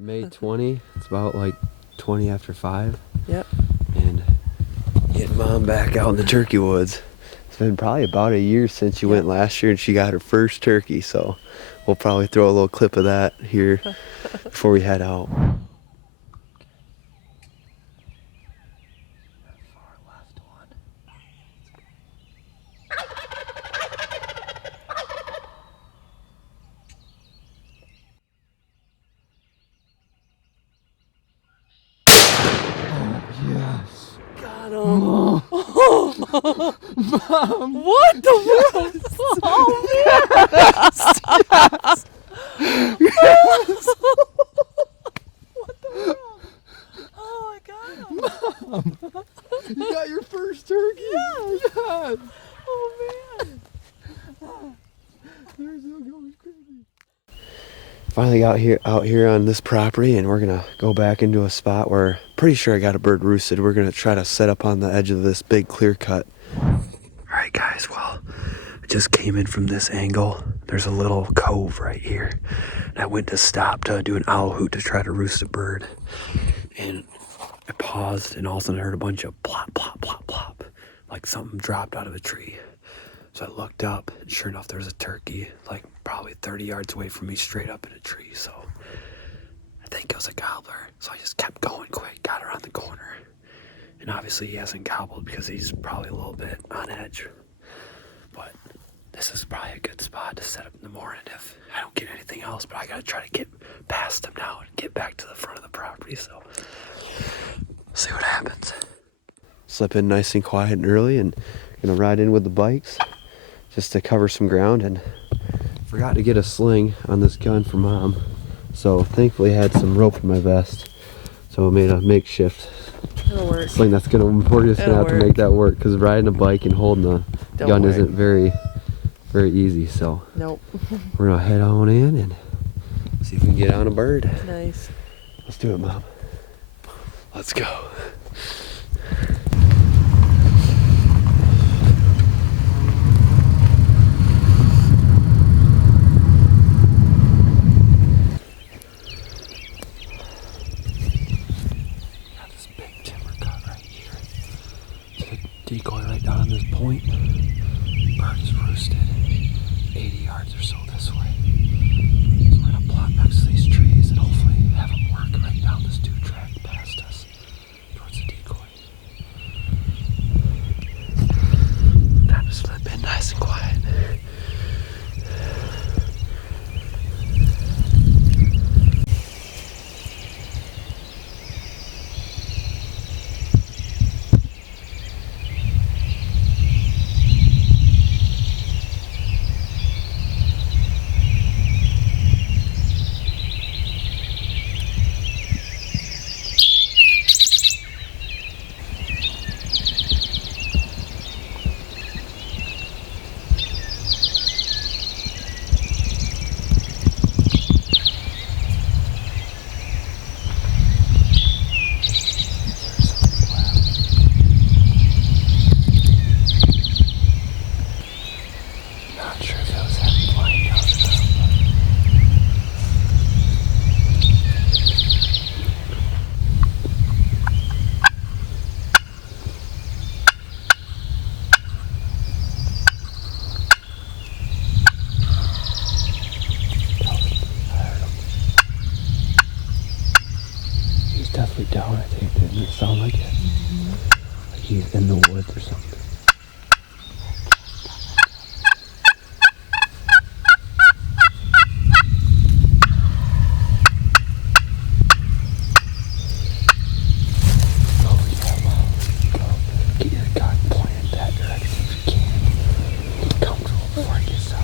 May 20. It's about like 20 after 5. Yep. And getting Mom back out in the turkey woods. It's been probably about a year since she went last year and she got her first turkey. So we'll probably throw a little clip of that here before we head out. Yes. Got him. Mom. Mom. What the world? Oh, man. Yes. Yes. What the world? Oh, I got him. Mom. You got your first turkey. Yes. Yes. Oh, man. There's no going crazy. Finally out here on this property, and we're gonna go back into a spot where pretty sure I got a bird roosted. We're gonna try to set up on the edge of this big clear cut. Alright guys, well, I just came in from this angle. There's a little cove right here. And I went to stop to do an owl hoot to try to roost a bird. And I paused, and all of a sudden I heard a bunch of plop, plop, plop, plop. Like something dropped out of a tree. So I looked up, and sure enough, there's a turkey, like probably 30 yards away from me, straight up in a tree. So I think it was a gobbler. So I just kept going quick, got around the corner. And obviously he hasn't gobbled because he's probably a little bit on edge. But this is probably a good spot to set up in the morning if I don't get anything else. But I gotta try to get past him now and get back to the front of the property. So see what happens. Slip in nice and quiet and early, and gonna ride in with the bikes just to cover some ground. And forgot to get a sling on this gun for Mom, so thankfully I had some rope in my vest, so I made a makeshift sling. We're just gonna have to make that work, because riding a bike and holding the gun isn't very easy. So nope. We're gonna head on in and see if we can get on a bird. Nice. Let's do it, Mom. Let's go. Decoy right down on this point. Bird is roosted 80 yards or so this way. So we're gonna plot next to these trees and hopefully have them work right down this 2-track past us towards the decoy. Time to slip in nice and quiet. Definitely down, I think. Didn't it sound like it? Mm-hmm. Like he's in the woods or something. Oh yeah, Mom. Go. Get your gun pointed that direction if you can. Get comfortable before it gets out.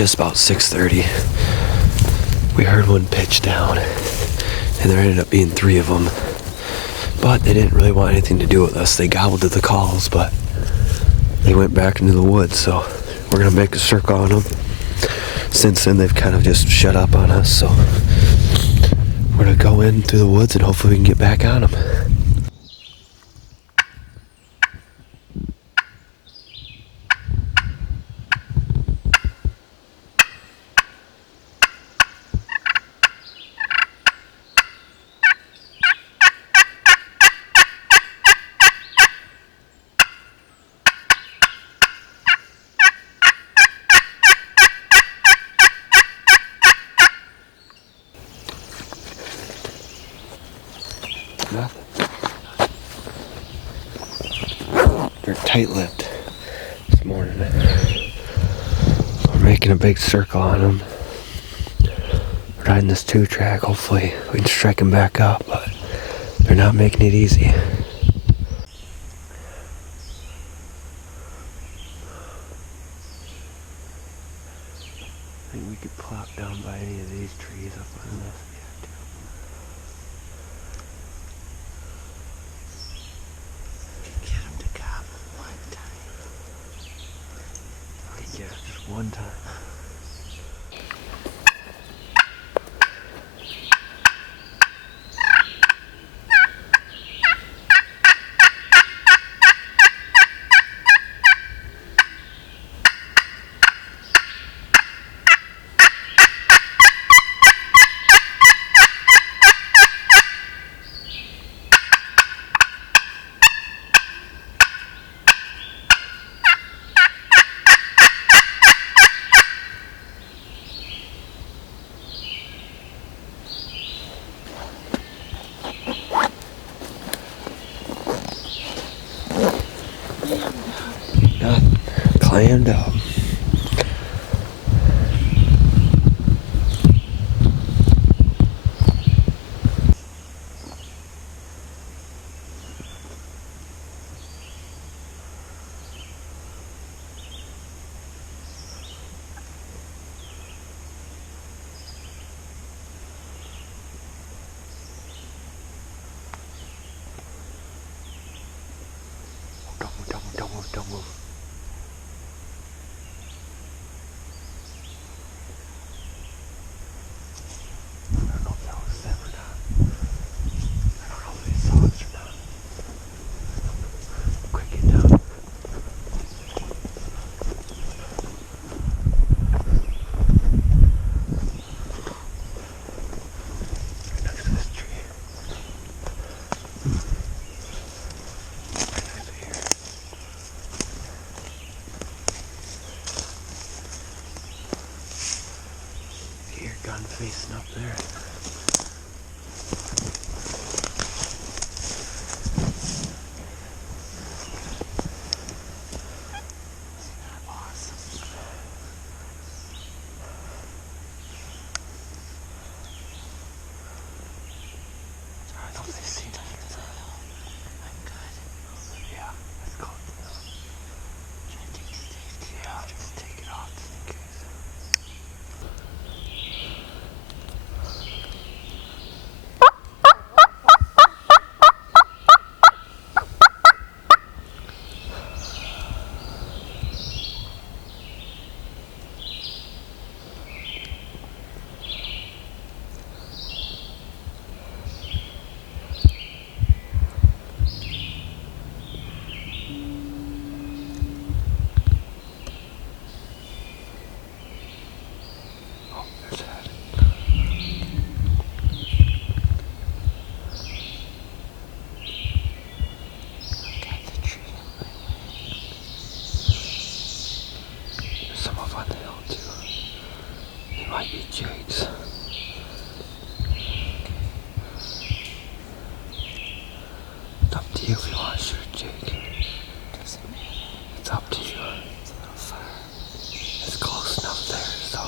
just about 6:30, we heard one pitch down, and there ended up being 3 of them. But they didn't really want anything to do with us. They gobbled at the calls, but they went back into the woods. So we're gonna make a circle on them. Since then, they've kind of just shut up on us. So we're gonna go in through the woods and hopefully we can get back on them. Nothing. They're tight-lipped this morning. We're making a big circle on them. Riding this 2-track. Hopefully we can strike them back up, but they're not making it easy. I think we could plop down by any of these trees up on this. Yeah, just one time. Clammed up. Don't move. Gun facing up there. I don't see nothing. I'm good. Yeah, that's close enough. Should I take the safety? Yeah, just take it off just in case. Might be Jake's. It's up to you if you want to shoot Jake. Doesn't matter. It's up to you. It's a little far. It's close enough there, so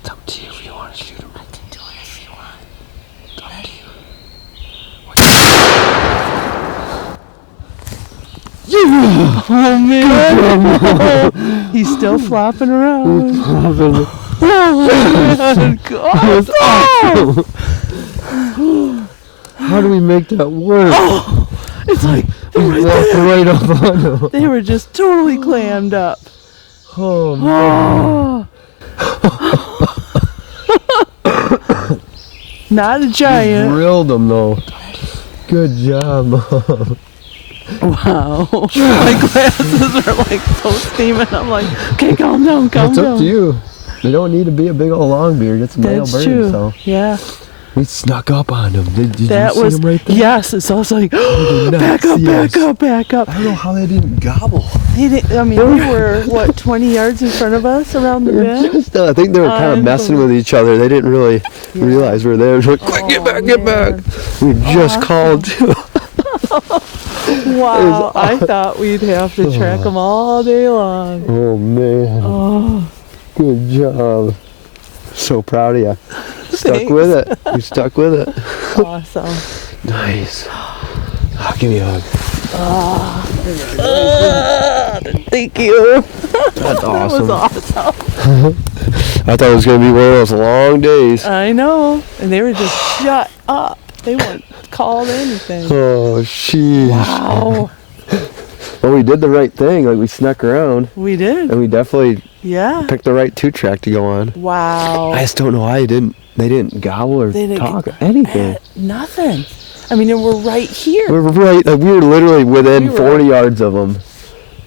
it's up to you if you want to shoot him. I can do it if you want. It's up to you. Yeah! Oh man! He's still flopping around. Oh man! God! Awesome. How do we make that work? Oh, it's like right Walked there. right up on him. They were just totally clammed up. Oh man. Oh. Not a giant. Drilled him though. Good job, Mom. Wow. My glasses are like so steaming. I'm like, okay, calm down, calm It's down. up to you. They don't need to be a big old long beard. It's a male That's bird, true. so Yeah. we snuck up on him. Did That you was see him right there? yes. It's also like did not back up, see back us. up, back up. I don't know how they didn't gobble. He didn't, I mean, they were what 20 yards in front of us around the bend. I think they were kind of messing with each other. They didn't really realize we were there. They were like, quick, get back, get back. We just called too. Wow, I thought we'd have to track them all day long. Oh man, Oh, good job. So proud of you. Stuck Thanks. with it. You stuck with it. awesome. Nice. Oh, give me a hug. Thank you. That's That awesome. was awesome. I thought it was going to be one of those long days. I know. And they were just shut up. They weren't called anything. Oh, sheesh. Wow. Well, we did the right thing. Like, we snuck around. We did. And we definitely Yeah. picked the right 2-track to go on. Wow. I just don't know why they didn't gobble or They didn't talk or anything. Nothing. I mean, and we're right here. We were right. Like, we were literally within We were- 40 yards of them.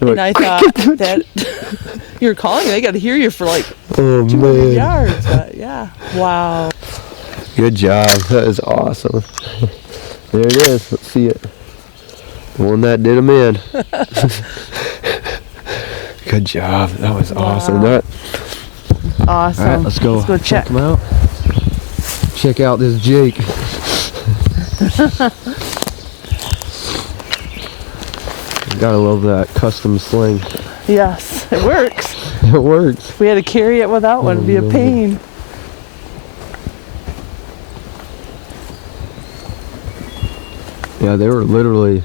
And I thought that you were calling. They got to hear you for like Oh 200 man! yards. But yeah. Wow. Good job. That is awesome. There it is. Let's see it. The one that did him in. Good job. That was awesome. Wow. That. Awesome. All right, let's go. Let's go check. him out. Check out this Jake. Gotta love that custom sling. Yes, it works. It works. If we had to carry it without one, it'd be a man. pain. Yeah, they were literally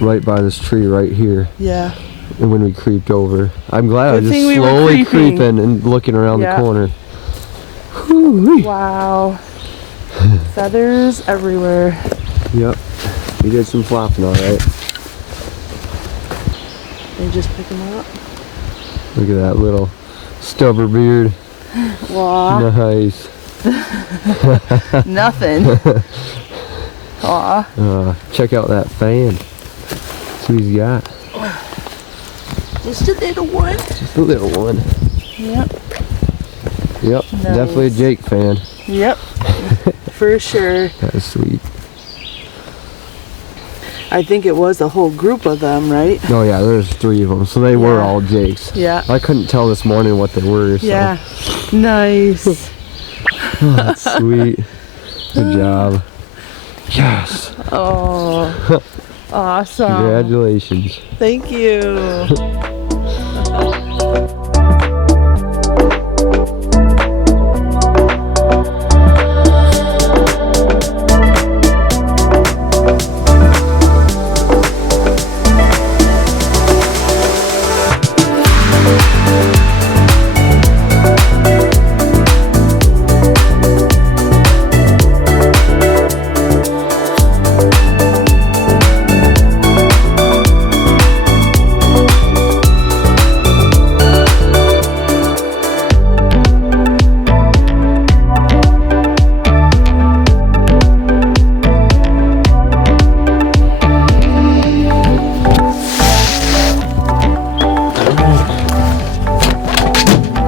right by this tree right here. Yeah. And when we creeped over, I'm glad I Good was just thing we were slowly creeping. creeping and looking around Yeah. the corner. Whew-wee. Wow. Feathers everywhere. Yep, we did some flopping, all right. They just pick them up. Look at that little stubber beard. Wow. Nice. Nothing. Aw. Check out that fan. See what he's got. Just a little one. Just a little one. Yep. Yep, Nice. definitely a Jake fan. Yep. For sure. That is sweet. I think it was a whole group of them, right? Oh yeah, there's 3 of them, so they were Yeah. all Jakes. Yeah. I couldn't tell this morning what they were. So. Yeah. Nice. That's sweet. Good job. Yes. Oh. Awesome. Congratulations. Thank you.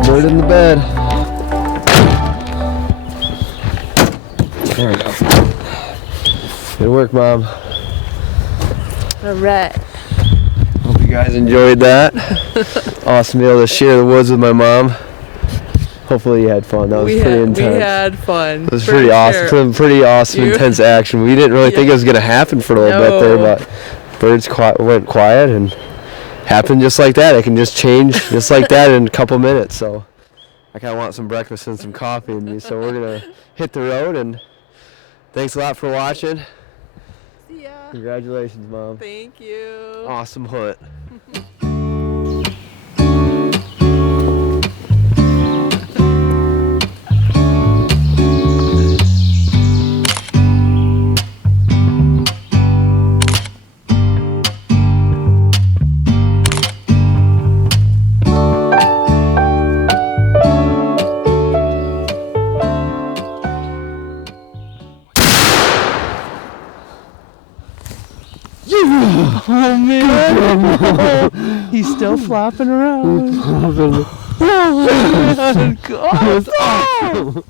Bird in the bed. There we go. Good work, Mom. All right. Hope you guys enjoyed that. Awesome to be able to share the woods with my mom. Hopefully you had fun. That was pretty intense. We had fun. It was pretty awesome. Some pretty awesome, You- intense action. We didn't really think it was going to happen for a little bit there, No. but birds went quiet and happened just like that. It can just change just like that in a couple minutes. So I kind of want some breakfast and some coffee in me. So we're going to hit the road, and thanks a lot for watching. See ya. Congratulations, Mom. Thank you. Awesome hunt. Oh man, he's still flopping around. Oh my God.